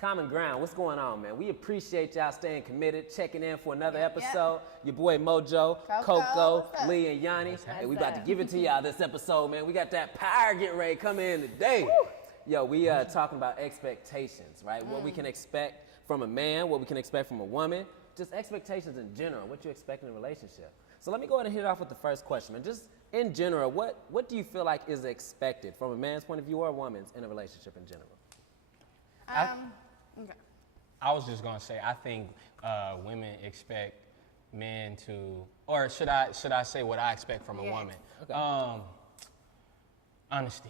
Common Ground, what's going on, man? We appreciate y'all staying committed, checking in for another episode. Your boy Mojo, Coco, Lee, and Yanni. And we about to give it to y'all this episode, man. We got that power getting ready to come in today. Woo. Yo, we talking about expectations, right? What we can expect from a man, what we can expect from a woman, just expectations in general, what you expect in a relationship. So let me go ahead and hit it off with the first question, man. Just in general, what do you feel like is expected from a man's point of view or a woman's in a relationship in general? Okay. I was just gonna say, I think women expect men to, or should I say what I expect from a woman? Okay. Honesty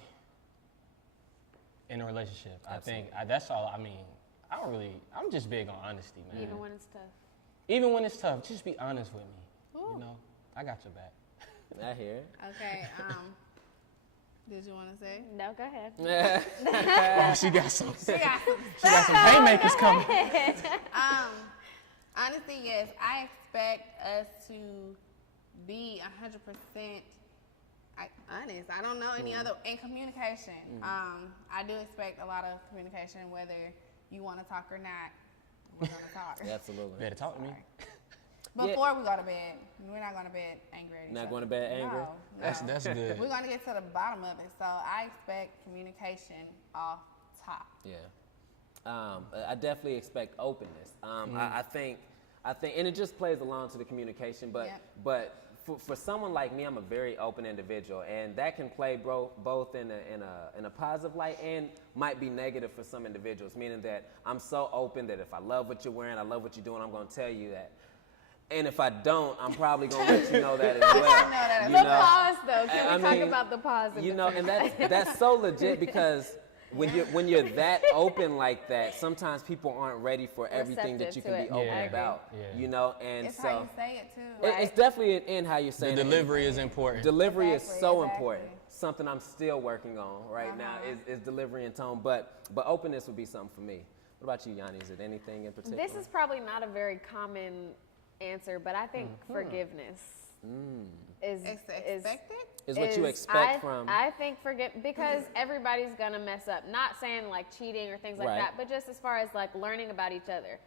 in a relationship. Absolutely. I think that's all. I mean, I'm just big on honesty, man. Even when it's tough. Even when it's tough, just be honest with me. Ooh. You know, I got your back. I hear it. Okay. Did you want to say? No, go ahead. Oh, she got some haymakers coming. Honestly, yes. I expect us to be 100% honest. I don't know any other, in communication. I do expect a lot of communication, whether you want to talk or not. We're going to talk. Absolutely. Better talk to me. Before we go to bed, we're not going to bed angry at each other. Not going to bed angry? No. That's good. We're going to get to the bottom of it. So I expect communication off top. Yeah. I definitely expect openness. I think, and it just plays along to the communication, but for someone like me, I'm a very open individual, and that can play both in a positive light and might be negative for some individuals, meaning that I'm so open that if I love what you're wearing, I love what you're doing, I'm going to tell you that. And if I don't, I'm probably going to let you know that as well. The pause, though. Can we talk about the pause? You know, and that's so legit because when you're that open like that, sometimes people aren't ready for everything that you can be open about. Yeah. You know, and it's so how you say it too. Right? It's definitely in how you're saying the delivery is important. Delivery is so important. Something I'm still working on right now is delivery and tone, but openness would be something for me. What about you, Yanni? Is it anything in particular? This is probably not a very common answer, but I think forgiveness is expected. Is what you expect from. I think because everybody's gonna mess up. Not saying like cheating or things like that, but just as far as like learning about each other.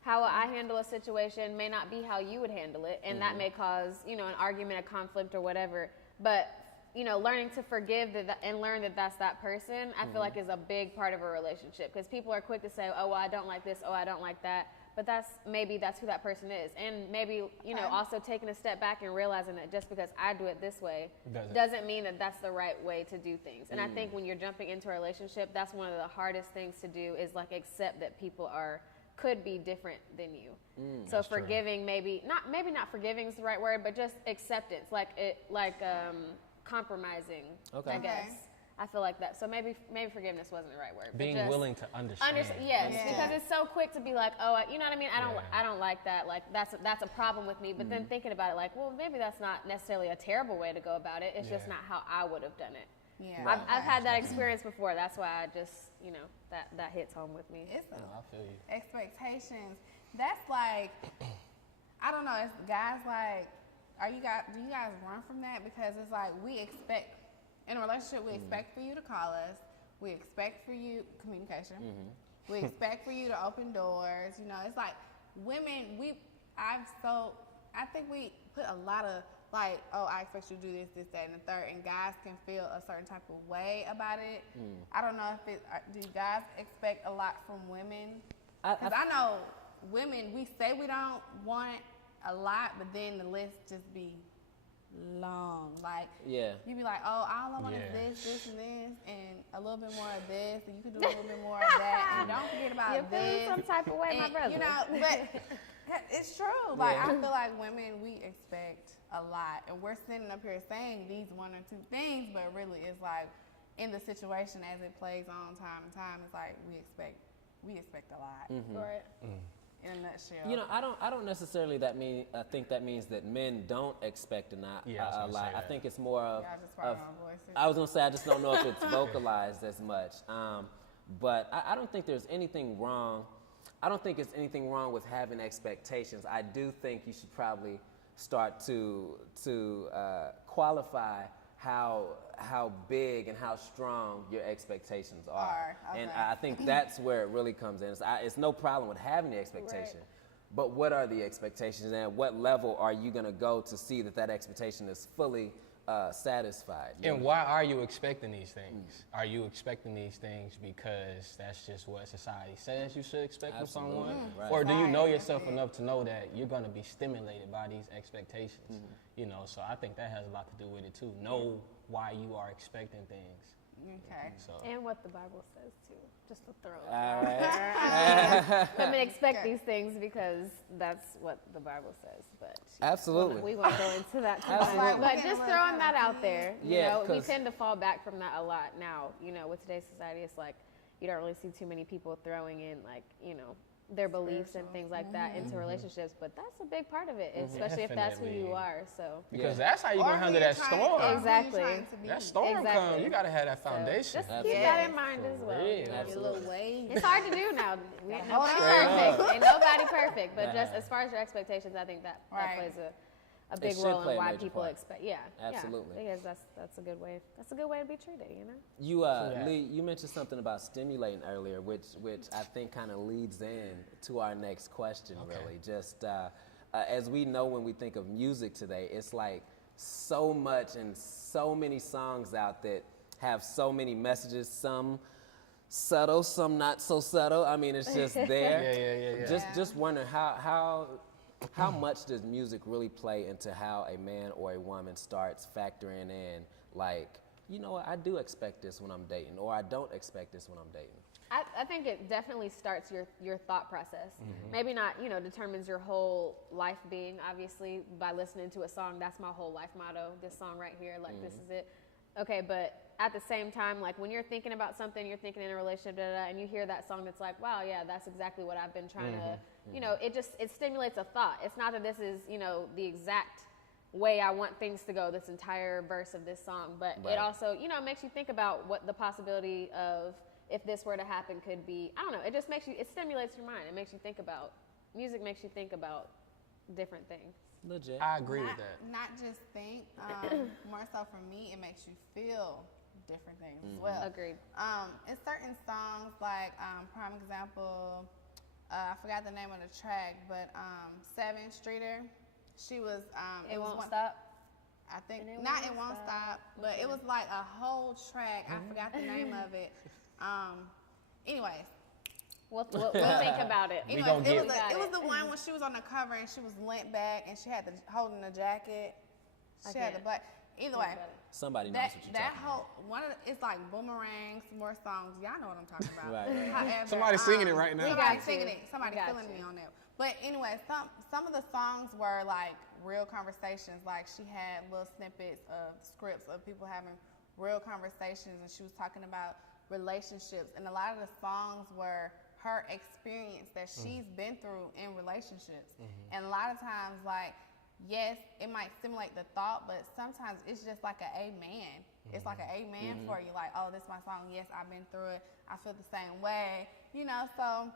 How I handle a situation may not be how you would handle it, and that may cause an argument, a conflict, or whatever. But learning to forgive and learn that that's that person, I feel like is a big part of a relationship, because people are quick to say, oh, well, I don't like this, oh, I don't like that. But that's who that person is. And maybe, also taking a step back and realizing that just because I do it this way doesn't mean that that's the right way to do things. And I think when you're jumping into a relationship, that's one of the hardest things to do is like accept that people could be different than you. So forgiving, maybe not forgiving is the right word, but just acceptance, compromising, I guess. I feel like that. So maybe forgiveness wasn't the right word. Being willing to understand. Because it's so quick to be like, oh, you know what I mean? I don't like that. Like that's a problem with me. But then thinking about it, like, well, maybe that's not necessarily a terrible way to go about it. It's just not how I would have done it. Yeah, I've had that experience before. That's why I just, that hits home with me. I feel you. Expectations. That's like, I don't know. It's guys like, do you guys run from that? Because it's like we expect. In a relationship, we expect for you to call us. We expect for you communication. We expect for you to open doors. It's like women. I think we put a lot of like, oh, I expect you to do this, this, that, and the third, and guys can feel a certain type of way about it. I don't know if do you guys expect a lot from women? Because I know women, we say we don't want a lot, but then the list just be long. Like, you be like, oh, all I want is this, and this, and a little bit more of this, and you can do a little bit more of that, and don't forget about this. Some type of way, my brother. But it's true. Like, I feel like women, we expect a lot, and we're sitting up here saying these one or two things, but really it's like in the situation as it plays on time and time, it's like we expect a lot for it. In a nutshell. I don't necessarily think that means that men don't expect a lot. I think it's more of I was gonna say I just don't know if it's vocalized as much. But I don't think there's anything wrong. I don't think it's anything wrong with having expectations. I do think you should probably start to qualify how big and how strong your expectations are. Okay. And I think that's where it really comes in. It's no problem with having the expectation, but what are the expectations, and what level are you going to go to see that expectation is fully satisfied? And why are you expecting these things? Are you expecting these things because that's just what society says you should expect from someone? Right. Or do you know yourself enough to know that you're going to be stimulated by these expectations? You know, so I think that has a lot to do with it too. Know why you are expecting things. Okay. So. And what the Bible says too, just to throw it All out. right. Women expect these things because that's what the Bible says. But Absolutely. we won't go into that too Absolutely. much. But just throwing that out there, you Yeah, know, we 'cause- tend to fall back from that a lot now. You know, with today's society, it's like you don't really see too many people throwing in like, you know, their beliefs and things like that into relationships, but that's a big part of it, especially if that's who you Definitely. are. So Because that's how you're going to handle that storm. Exactly. That storm Exactly. comes, you got to have that foundation. just keep that in mind as well. real. You know, Your little wave. it's hard to do now. Nobody on. perfect. Ain't nobody perfect. But just as far as your expectations, I think that Right. plays a big should role play in a why major people part. expect. Absolutely. Because that's a good way. That's a good way to be treated. You know. You, that. Lee, you mentioned something about stimulating earlier, which I think kind of leads in to our next question. Really, just as we know, when we think of music today, it's like so much and so many songs out that have so many messages. Some subtle, some not so subtle. I mean, it's just there. Yeah. Just wondering how much does music really play into how a man or a woman starts factoring in, like, you know what, I do expect this when I'm dating, or I don't expect this when I'm dating? I think it definitely starts your thought process. Maybe not, you know, determines your whole life being, obviously, by listening to a song. That's my whole life motto. This song right here, like, this is it. Okay, but at the same time, like, when you're thinking about something, you're thinking in a relationship, and you hear that song, it's like, wow, yeah, that's exactly what I've been trying to, you know, it stimulates a thought. It's not that this is, you know, the exact way I want things to go, this entire verse of this song, but it also, you know, makes you think about what the possibility of, if this were to happen, could be. I don't know, it just makes you, it stimulates your mind. It makes you think about, music makes you think about different things. Legit. I agree with that. Not just think. More so for me, it makes you feel different things as well. Agreed. In certain songs, like prime example, I forgot the name of the track, but Seven Streeter, she was. It was Won't one, Stop. I think And It not. Won't It won't Stop. stop, but it was like a whole track. I forgot the name of it. Anyways. We'll think about it. Anyways, gonna get- it was the one when she was on the cover and she was leant back and she had the holding the jacket. She had the can't. black. Either way, Somebody knows what you're that talking whole one of it's like boomerangs, more songs. Y'all know what I'm talking about. Right. However, Somebody singing it right now. Somebody got singing you. it. Somebody We got feeling you. me on that. But anyway, some of the songs were like real conversations. Like she had little snippets of scripts of people having real conversations, and she was talking about relationships. And a lot of the songs were her experience that she's been through in relationships. And a lot of times, like, yes, it might stimulate the thought, but sometimes it's just like an amen. It's like an amen for you. Like, oh, this is my song. Yes, I've been through it. I feel the same way. You know, so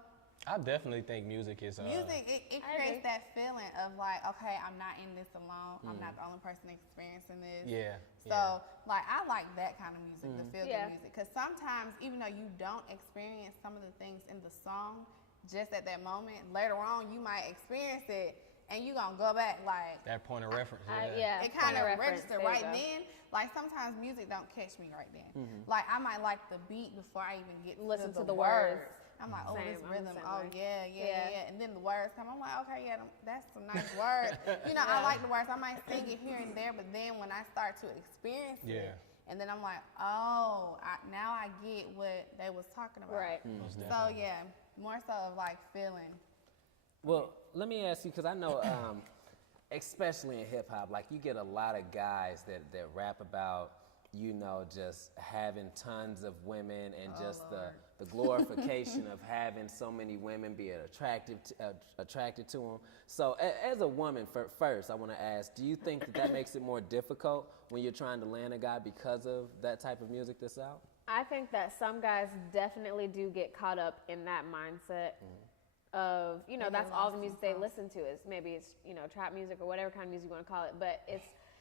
I definitely think music is. music, it I creates agree. that feeling of like, okay, I'm not in this alone. I'm not the only person experiencing this. Yeah. So, like, I like that kind of music, the feel-good Yeah. music. Because sometimes, even though you don't experience some of the things in the song just at that moment, later on, you might experience it, and you're going to go back, like, That point of reference. it kind of point reference. registered There you right go. then. Like, sometimes music don't catch me right then. Like, I might like the beat before I even get Listen to to the words. I'm like, oh, Same, this I'm the rhythm. same Oh, way. yeah. And then the words come. I'm like, okay, yeah, that's some nice words. You know, I like the words. I might sing it here and there, but then when I start to experience it, and then I'm like, oh, now I get what they was talking about. Right. So, yeah, more so of like feeling. Well, let me ask you, because I know, especially in hip hop, like you get a lot of guys that rap about, you know, just having tons of women and just the glorification of having so many women being attracted to them. So as a woman, first, I want to ask, do you think that makes it more difficult when you're trying to land a guy because of that type of music that's out? I think that some guys definitely do get caught up in that mindset of, you know, that's all the music they listen to is maybe it's, you know, trap music or whatever kind of music you want to call it. But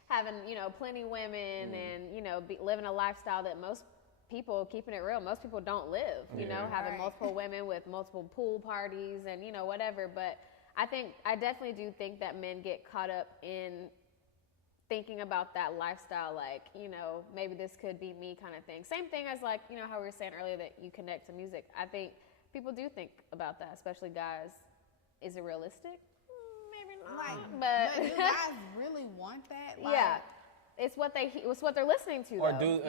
having, plenty women and, living a lifestyle that most people, keeping it real, most people don't live, having multiple women with multiple pool parties and, whatever. But I definitely do think that men get caught up in thinking about that lifestyle, like, maybe this could be me kind of thing. Same thing as like, how we were saying earlier that you connect to music. I think people do think about that, especially guys. Is it realistic? Maybe not. But do guys really want that? Like, yeah. It's what they're listening to, Or though,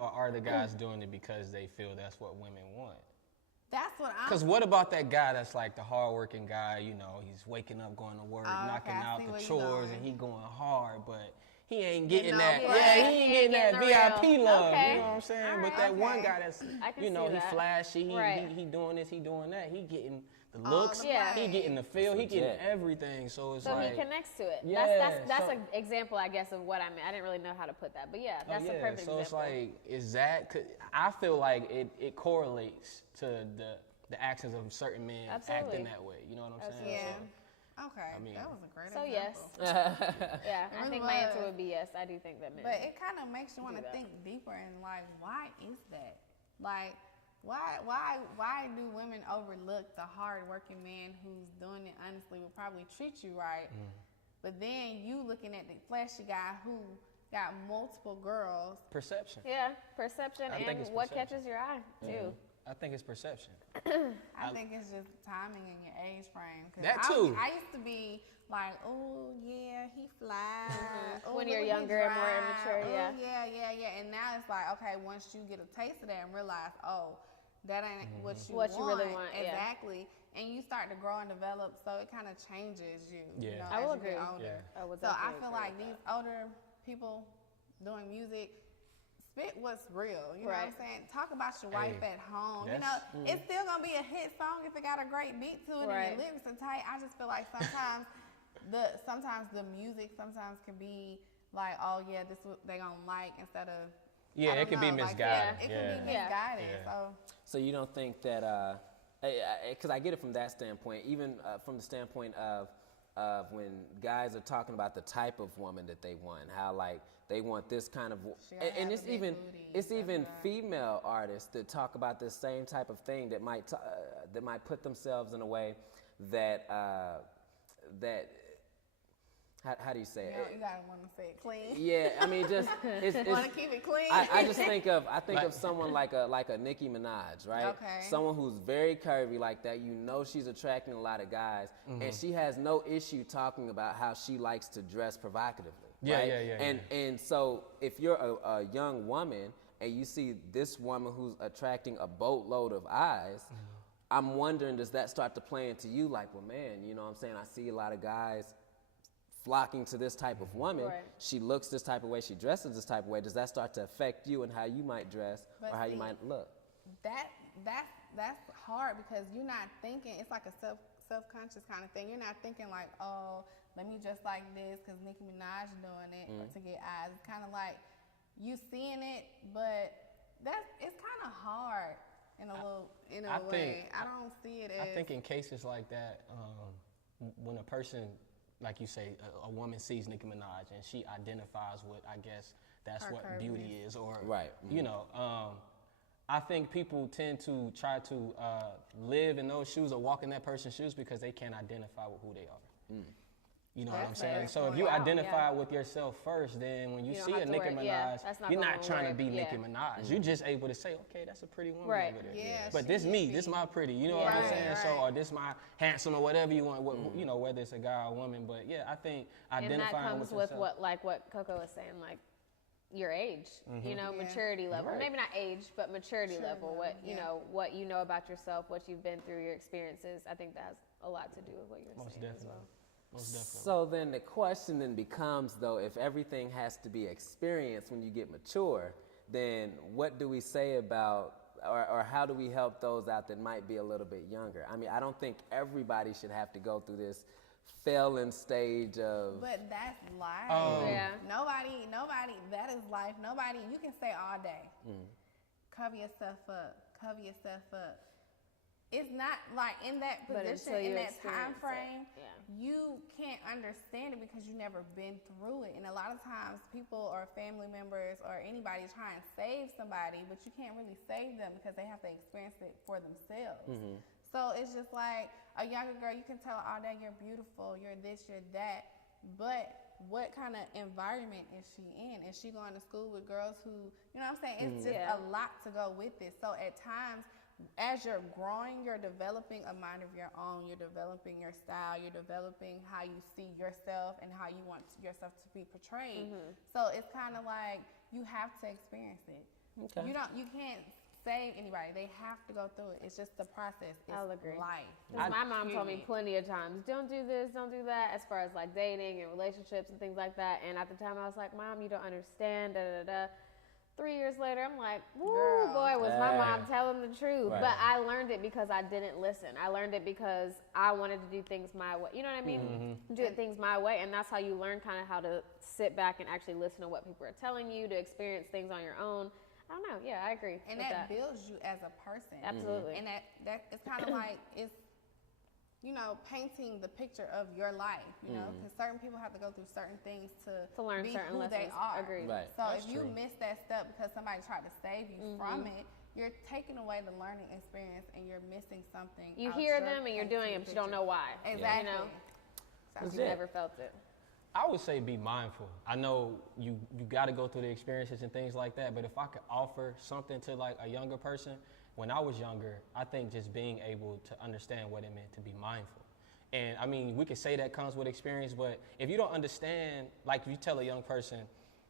are the guys doing it because they feel that's what women want? That's what I'm. Because what about that guy that's like the hardworking guy? He's waking up, going to work, knocking out the chores, and he going hard, but he ain't getting that. Yeah, he ain't getting that VIP love. Okay. You know what I'm saying? All but right, that one guy that's, he that. flashy, he doing this, he doing that. He getting the looks, he getting the feel, he getting everything. So it's like he connects to it. Yeah, that's an example, I guess, of what I meant. I didn't really know how to put that, but yeah, that's a perfect example. So it's like, I feel like it correlates to the actions of certain men acting that way. You know what I'm saying? Yeah. So, okay. I mean, that was a great so example. Yes. Yeah, I think my answer would be yes. I do think that men. But it kind of makes you want to think deeper and like, why is that? Like, why do women overlook the hard-working man who's doing it honestly, will probably treat you right, but then you looking at the flashy guy who got multiple girls? Perception. Yeah, perception and what catches your eye too. I think it's perception. I think it's just timing and your age frame. That too. I used to be like, oh yeah, he fly. When you're younger and more immature, yeah. Yeah. And now it's like, okay, once you get a taste of that and realize, oh, that ain't what you really want. Exactly. Yeah. And you start to grow and develop, so it kind of changes you. Yeah. As I will you agree. get older. Yeah. So I feel like these older people doing music, spit what's real. You know what I'm saying? Talk about your wife at home. It's still gonna be a hit song if it got a great beat to it and the lyrics are tight. I just feel like sometimes the music sometimes can be like, oh yeah, this what they gonna like, instead of it can be misguided. It can be misguided. So you don't think that because I get it from that standpoint, even from the standpoint of when guys are talking about the type of woman that they want, how like they want this kind of, and it's even female artists that talk about this same type of thing that might put themselves in a way that how do you say it? You gotta want to say it clean. Yeah, I mean, just it's want to keep it clean. I just think of someone like a Nicki Minaj, right? Okay. Someone who's very curvy like that. She's attracting a lot of guys, and she has no issue talking about how she likes to dress provocatively. Right? Yeah. And so if you're a young woman and you see this woman who's attracting a boatload of eyes, I'm wondering, does that start to play into you? Like, well, man, you know what I'm saying? I see a lot of guys flocking to this type of woman. Right. She looks this type of way, she dresses this type of way. Does that start to affect you and how you might dress or how you might look? That's hard because you're not thinking. It's like a self-conscious kind of thing. You're not thinking like, oh, let me dress like this because Nicki Minaj doing it to get eyes. It's kind of like you seeing it, but it's kind of hard in a way. I don't see it as. I think in cases like that, when a person, like you say, a woman sees Nicki Minaj and she identifies with, I guess that's her what curves. beauty is, or right. I think people tend to try to live in those shoes or walk in that person's shoes because they can't identify with who they are. You know what I'm saying? So if you identify with yourself first, then when you see a Nicki Minaj, you're not trying to be Nicki Minaj. You're just able to say, okay, that's a pretty woman over there. Yeah, but this me, this my pretty. You know what I'm saying? Right. So, or this my handsome or whatever you want. Whether it's a guy or a woman. But yeah, I think identifying and that comes with what Coco was saying, like your age, maturity level. Right. Maybe not age, but maturity level. What you know about yourself, what you've been through, your experiences. I think that has a lot to do with what you're saying as well. So then the question then becomes, though, if everything has to be experienced when you get mature, then what do we say about, or how do we help those out that might be a little bit younger? I mean, I don't think everybody should have to go through this failing stage of. But that's life. Nobody, that is life. Nobody, you can say all day, cover yourself up. it's not like in that position, in that time frame, you can't understand it because you've never been through it. And a lot of times people or family members or anybody try and save somebody, but you can't really save them because they have to experience it for themselves. So it's just like a younger girl, you can tell all day you're beautiful, you're this, you're that, but what kind of environment is she in? Is she going to school with girls who, you know what I'm saying? It's just a lot to go with it. So at times, as you're growing, you're developing a mind of your own. You're developing your style. You're developing how you see yourself and how you want yourself to be portrayed. So it's kind of like you have to experience it. Okay. You can't save anybody. They have to go through it. It's just the process. It's I'll agree. Life. My mom told me plenty of times, don't do this, don't do that, as far as like dating and relationships and things like that. And at the time I was like, Mom, you don't understand, 3 years later, I'm like, woo, boy, was my mom telling the truth. Right. But I learned it because I didn't listen. I learned it because I wanted to do things my way. You know what I mean? Do things my way. And that's how you learn kind of how to sit back and actually listen to what people are telling you, to experience things on your own. I don't know. Yeah, I agree. And that builds you as a person. Absolutely. And that it's kind of like, it's, you know, painting the picture of your life, you know, because certain people have to go through certain things to learn be certain who lessons. they are. Agreed. Right. So if you miss that step because somebody tried to save you from it, you're taking away the learning experience and you're missing something. You hear them and you're doing it, but you don't know why. Exactly. You know? So you never felt it. I would say be mindful. I know you got to go through the experiences and things like that, but if I could offer something to like a younger person, when I was younger, I think just being able to understand what it meant to be mindful. And I mean, we could say that comes with experience, but if you don't understand, like if you tell a young person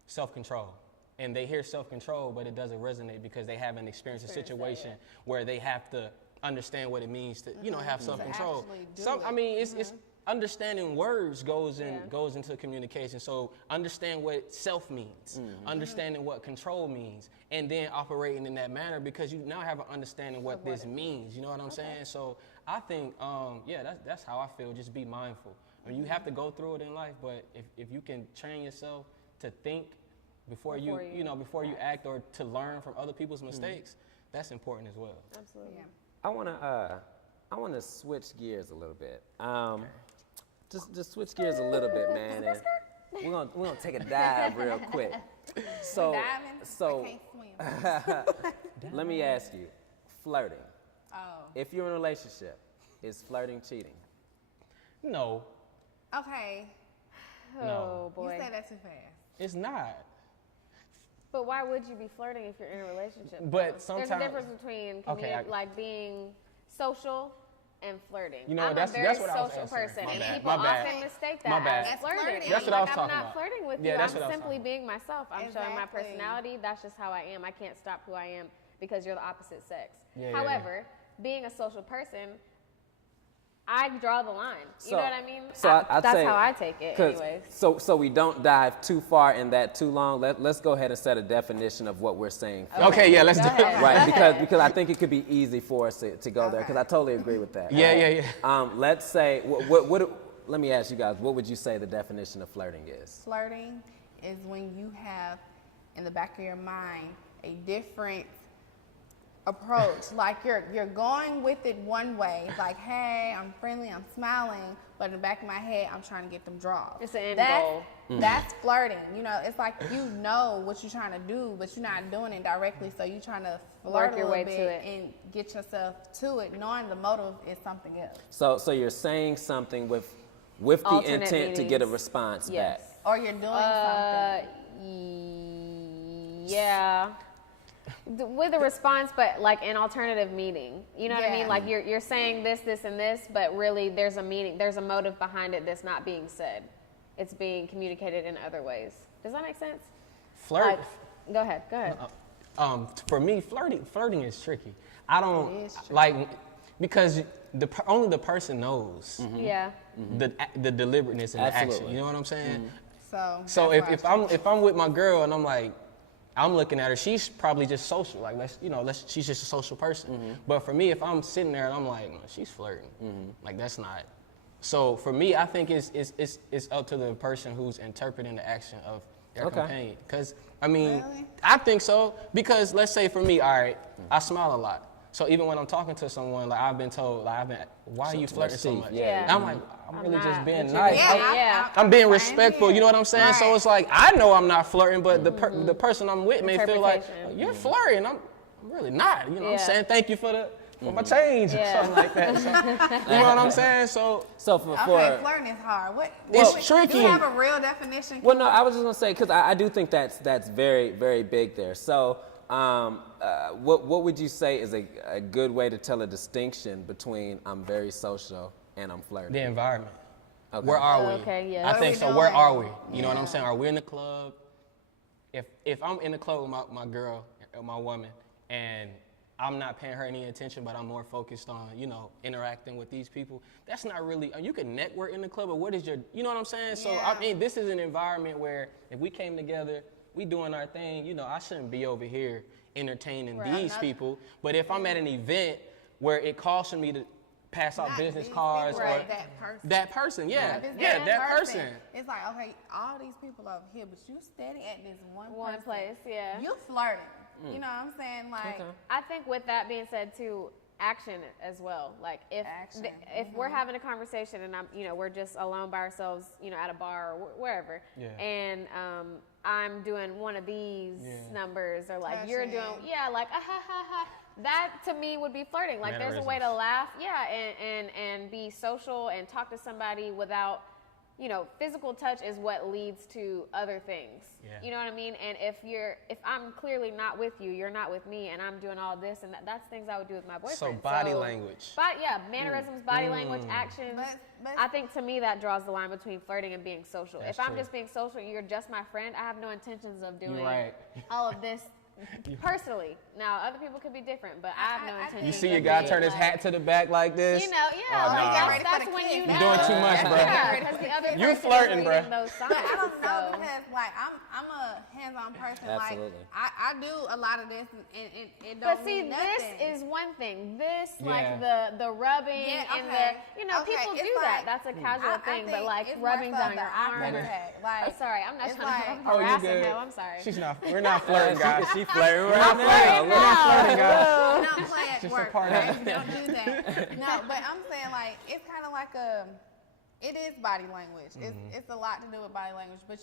self-control, and they hear self-control, but it doesn't resonate because they haven't experienced a situation where they have to understand what it means to, you know, have self-control. It's understanding words goes into communication. So understand what self means, understanding what control means, and then operating in that manner because you now have an understanding what this means. You know what I'm saying? So I think, that's how I feel. Just be mindful. I mean, you have to go through it in life, but if you can train yourself to think before you act, or to learn from other people's mistakes, that's important as well. Absolutely. Yeah. I wanna switch gears a little bit. Just switch gears a little bit, man. And we're gonna take a dive real quick. So I can't swim. let me ask you, flirting. Oh. If you're in a relationship, is flirting cheating? No. Okay. No. Oh boy. You said that too fast. It's not. But why would you be flirting if you're in a relationship? But sometimes there's a difference between like being social and flirting. You know, I'm that's a very what I was social saying. person, My and bad. people My bad. often mistake My that bad. as flirting. That's what I was I'm talking not about. flirting with Yeah, you. that's I'm what I was simply talking being myself. I'm showing my Exactly. personality. That's just how I am. I can't stop who I am because you're the opposite sex. Yeah, However, being a social person, I draw the line. You know what I mean? So I'd that's say, how I take it anyways. So we don't dive too far in that too long. Let's go ahead and set a definition of what we're saying. Okay, yeah, let's do it. Right, because I think it could be easy for us to go there, because I totally agree with that. Yeah. Let's say, let me ask you guys, what would you say the definition of flirting is? Flirting is when you have in the back of your mind a different approach. Like you're going with it one way, like, hey, I'm friendly, I'm smiling, but in the back of my head, I'm trying to get them draws. It's an end goal. That's flirting. You know, it's like you know what you're trying to do, but you're not doing it directly, so you're trying to flirt a little bit and get yourself to it, knowing the motive is something else. So you're saying something with the Alternate intent to meanings. get a response back. Or you're doing something. Yeah. With a response, but like an alternative meaning. You know what I mean? Like you're saying this, and this, but really there's a meaning, there's a motive behind it that's not being said. It's being communicated in other ways. Does that make sense? Flirt. Go ahead. For me, flirting is tricky. I don't like, because only the person knows Yeah. the deliberateness and the Absolutely. action. You know what I'm saying? So if I'm with my girl and I'm like, I'm looking at her, she's probably just social. Like she's just a social person. But for me, if I'm sitting there and I'm like, no, she's flirting. Like that's not. So for me, I think it's up to the person who's interpreting the action of their companion. Because I mean, Really? I think so. Because let's say for me, all right, I smile a lot. So even when I'm talking to someone, like I've been told, like why are you flirting so much? Yeah. And I'm like, I'm really just being But nice. yeah. I'm being respectful. You know what I'm saying? Right. So it's like I know I'm not flirting, but the person I'm with may feel like Interpretation. you're flirting. I'm really not. You know what I'm Yeah. saying? Thank you for my change or Yeah. something like that. So, you know what I'm saying? So Okay, flirting is hard. It's tricky. Do you have a real definition? Well, no, I was just gonna say because I do think that's very, very big there. So, what would you say is a good way to tell a distinction between I'm very social and I'm flirting? the environment. Okay. Where are we? Okay, yeah. I What think we so. Where doing? are we? You know what I'm Yeah. saying? Are we in the club? If I'm in the club with my girl, or my woman, and I'm not paying her any attention, but I'm more focused on, interacting with these people. That's not really, you can network in the club, but what is you know what I'm saying? So, Yeah. I mean, this is an environment where if we came together, we doing our thing, I shouldn't be over here entertaining these people. But if I'm at an event where it costs me to pass out Not business these cards people, or right, that person. that person, yeah. If it's that person. It's like, okay, all these people over here, but you steady at this one person. place, yeah. You flirting. You know what I'm saying? Like, I think with that being said too, action as well. Like if Action. if we're having a conversation and we're just alone by ourselves, at a bar or wherever, Yeah. and I'm doing one of these numbers or like you're Touching. doing like ha ha ha. That to me would be flirting. Like there's a way to laugh, and be social and talk to somebody without. Physical touch is what leads to other things. Yeah. You know what I mean? And if I'm clearly not with you, you're not with me, and I'm doing all this, and that's things I would do with my boyfriend. So body language. But yeah, mannerisms, body language, actions. But- I think to me that draws the line between flirting and being social. That's If I'm true. just being social, you're just my friend. I have no intentions of doing You're right. all of this personally. Now other people could be different, but I have no intentions. You see of your guy being turn his like- hat to the back like this? Yeah, Oh, like nah. ready for that's the when kiss. you You're know. doing too much, bro. Yeah, because the other You're person flirting, is bro. reading those signs. But I don't know so. because like I'm a hands-on person. Absolutely. Like I do a lot of this and it don't But see, mean nothing. this is one thing. This, like Yeah. the rubbing Yeah, and okay. the, people Okay, do it's that. like- That's a casual I thing. But think like it's more rubbing so down the your eye arm. contact, like, I'm sorry, I'm not it's trying to. like- I'm Oh, you harassing good. him. I'm sorry. We're not flirting, guys. She flirting right not now. flirting. We're not flirting, guys. Don't play at Just a work. part Okay? of it. Don't do that. No, but I'm saying like it's kind of like it is body language. It's a lot to do with body language, but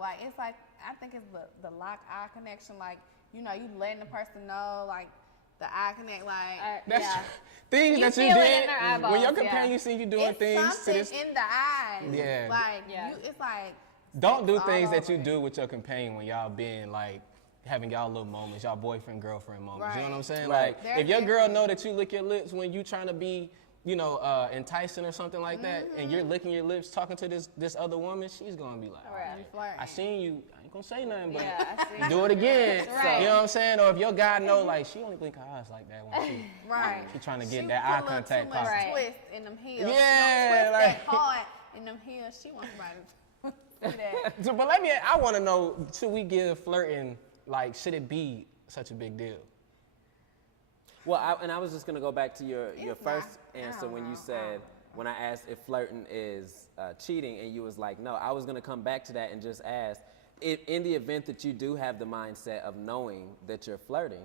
like it's like I think it's the lock eye connection. Like you letting the person know like the eye connect. Like That's Yeah. things You that you feel it did in their eyeballs, when your yeah. companion see you doing it's things to something this. in the eyes. Yeah. Like Yeah. it's like Don't do all things that you over it. do with your companion when y'all being like having y'all little moments, y'all boyfriend girlfriend moments. You know what I'm saying? Right. Like if your girl know that you lick your lips when you trying to be, enticing or something like that, and you're licking your lips talking to this other woman, she's gonna be like, Right. You flirting. I seen you. I ain't gonna say nothing, but Yeah, I see. do it again. Right. You know what I'm saying? Or if your guy know like she only blink her eyes like that when she right. she trying to get She that put eye a little contact too much possible. Right. twist in them heels. Yeah, She don't twist like- that hard in them heels. She wants somebody to do that. So, but I want to know, should we give flirting, like, should it be such a big deal? Well, I was just gonna go back to your It's first not. I answer don't when you know. said when I asked if flirting is cheating, and you was like, no. I was gonna come back to that and just ask, if in the event that you do have the mindset of knowing that you're flirting,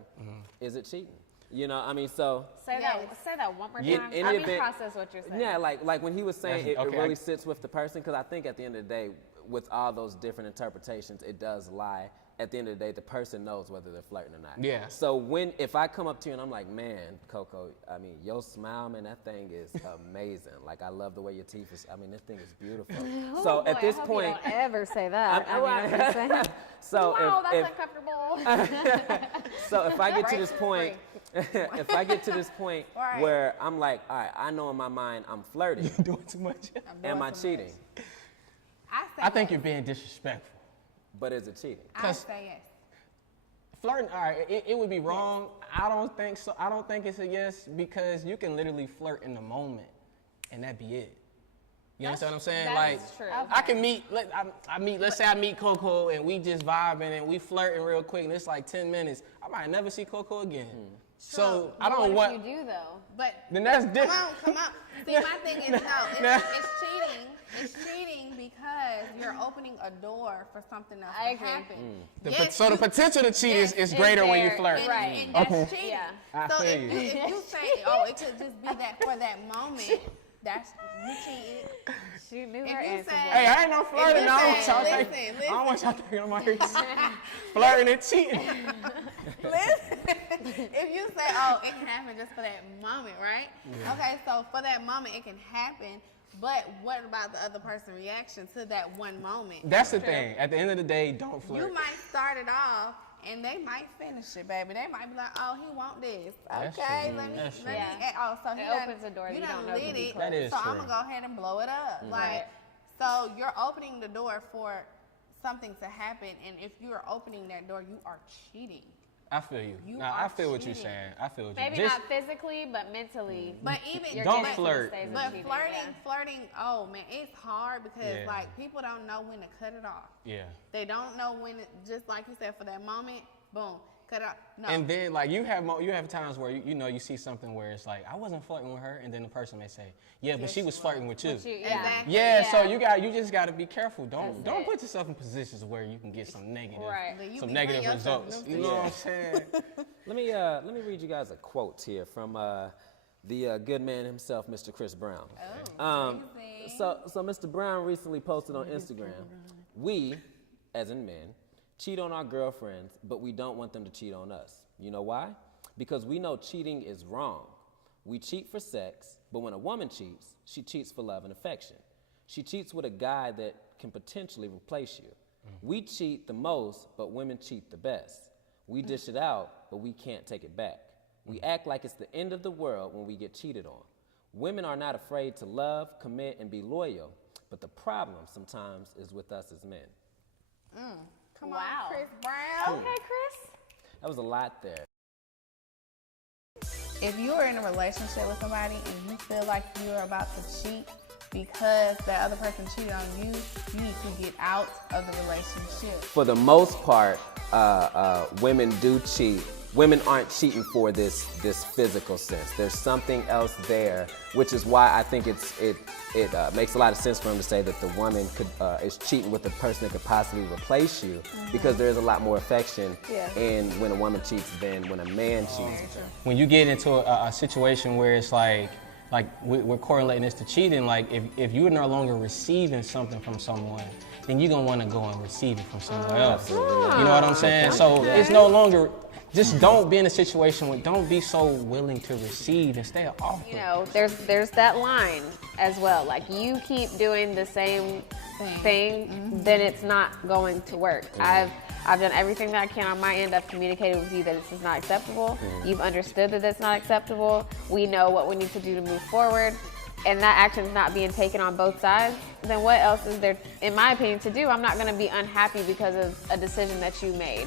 is it cheating? So Say Yes. that one more Yeah, time. in I the mean, event- process what you're saying. yeah, like when he was saying That's- it okay, really I- sits with the person, because I think at the end of the day, with all those different interpretations, it does lie. At the end of the day, the person knows whether they're flirting or not. Yeah. So if I come up to you and I'm like, man, Coco, I mean, your smile, man, that thing is amazing. Like, I love the way your teeth is. I mean, this thing is beautiful. Oh, So boy, at this I hope point, you don't ever say that. I'm just saying. so Wow, if, that's uncomfortable. so if I get to Break this point, if I get to this point Right. where I'm like, all right, I know in my mind I'm flirting. Doing too much. Am I cheating? I think you're being disrespectful. But is it cheating? I say yes. Flirting, all right, it would be wrong. I don't think so. I don't think it's a yes, because you can literally flirt in the moment, and that be it. You understand what I'm saying? That's Like, true. I can meet. Let's say I meet Coco and we just vibing and we flirting real quick, and it's like 10 minutes. I might never see Coco again. So I But don't what want. if you do though? But Then that's come different. on, come on. See, my thing is it's cheating. It's cheating because you're opening a door for something else to happen. So the potential to cheat is greater when you flirt. Right. And that's cheating. I So feel you. if you say, oh, it could just be that for that moment, that's you cheated. She knew If her you answer. say, Hey, I ain't no flirting. I listen. don't want y'all thinking I'm like flirting and cheating. Listen, if you say, oh, it can happen just for that moment, right? Yeah. Okay, so for that moment, it can happen, but what about the other person's reaction to that one moment? That's the thing. At the end of the day, don't flirt. You might start it off, and they might finish it, baby. They might be like, oh, he want this. Okay, let me, oh, so he opens the door. You don't know lit it, that is so true. I'm going to go ahead and blow it up. Like, so you're opening the door for something to happen, and if you're opening that door, you are cheating. I feel you. I feel what you're saying. I feel what you're saying. Maybe not physically, but mentally. But even don't flirt. But flirting. Oh man, it's hard because like people don't know when to cut it off. Yeah. They don't know when. Just like you said, for that moment, boom, cut it off. No. And then like you have times where you see something where it's like I wasn't flirting with her, and then the person may say, yeah, but she was flirting with you. Exactly. Yeah. So you just got to be careful. Don't put yourself in positions where you can get some negative results. You know what I'm saying? Let me read you guys a quote here from the good man himself, Mr. Chris Brown. So Mr. Brown recently posted on Instagram, we, as in men, cheat on our girlfriends, but we don't want them to cheat on us. You know why? Because we know cheating is wrong. We cheat for sex, but when a woman cheats, she cheats for love and affection. She cheats with a guy that can potentially replace you. We cheat the most, but women cheat the best. We dish it out, but we can't take it back. We act like it's the end of the world when we get cheated on. Women are not afraid to love, commit, and be loyal, but the problem sometimes is with us as men. Come on, Chris Brown. Okay, Chris. That was a lot there. If you are in a relationship with somebody and you feel like you're about to cheat because that other person cheated on you, you need to get out of the relationship. For the most part, women do cheat. Women aren't cheating for this physical sense. There's something else there, which is why I think it makes a lot of sense for him to say that the woman is cheating with the person that could possibly replace you, because there is a lot more affection in when a woman cheats than when a man cheats. When you get into a situation where it's like we're correlating this to cheating, like if you're no longer receiving something from someone, then you're gonna want to go and receive it from someone else. You know what I'm saying? So it's no longer. Just don't be in a situation where don't be so willing to receive and stay off. You know, there's that line as well. Like you keep doing the same thing, then it's not going to work. I've done everything that I can on my end. I've communicated with you that this is not acceptable. You've understood that that's not acceptable. We know what we need to do to move forward. And that action is not being taken on both sides, then what else is there, in my opinion, to do? I'm not going to be unhappy because of a decision that you made.